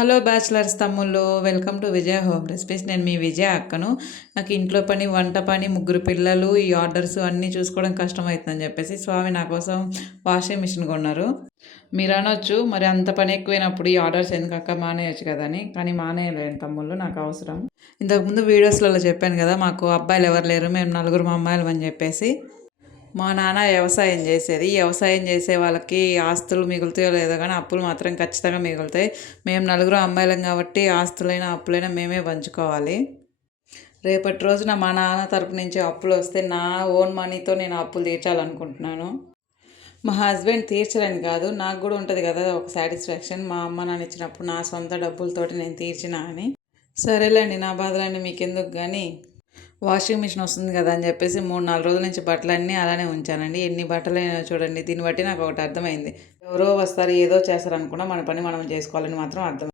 Hello bachelors తమ్ముళ్ళు welcome to Vijaya home recipes. నేను మీ విజయ అక్కను. నాకు ఇంట్లో పని వంట పని ముగ్గురు పిల్లలు ఈ ఆర్డర్స్ అన్నీ చూసుకోవడం కష్టమవుతుందని చెప్పేసి స్వామి నా కోసం వాషింగ్ మిషన్ కొన్నారు. మీరు అనొచ్చు మరి అంత పని ఎక్కువైనప్పుడు ఈ ఆర్డర్స్ ఎందుకక్క మానేయచ్చు కదా అని. కానీ మానేయలేను తమ్ముళ్ళు నాకు అవసరం. ఇంతకుముందు వీడియోస్లలో చెప్పాను కదా మాకు అబ్బాయిలు ఎవరు లేరు మేము నలుగురు అమ్మాయిలు అని చెప్పేసి. మా నాన్న వ్యవసాయం చేసేది. వ్యవసాయం చేసే వాళ్ళకి ఆస్తులు మిగులుతాయో లేదో కానీ అప్పులు మాత్రం ఖచ్చితంగా మిగులుతాయి. మేము నలుగురు అమ్మాయిలం కాబట్టి ఆస్తులైనా అప్పులైనా మేమే పంచుకోవాలి. రేపటి రోజున మా నాన్న తరపు నుంచి అప్పులు వస్తే నా ఓన్ మనీతో నేను అప్పులు తీర్చాలనుకుంటున్నాను. మా హస్బెండ్ తీర్చలేని కాదు నాకు కూడా ఉంటుంది కదా ఒక సాటిస్ఫాక్షన్. మా అమ్మ నాన్న ఇచ్చినప్పుడు నా సొంత డబ్బులతోటి నేను తీర్చినా అని. సరేలేండి నా బాధలన్నీ మీకు ఎందుకు కానీ వాషింగ్ మిషన్ వస్తుంది కదా అని చెప్పేసి మూడు నాలుగు రోజుల నుంచి బట్టలన్నీ అలానే ఉంచానండి. ఎన్ని బట్టలు చూడండి దీన్ని బట్టి నాకు ఒకటి అర్థమైంది. ఎవరో వస్తారు ఏదో చేస్తారు అనుకున్నా మన పని మనం చేసుకోవాలని మాత్రం అర్థం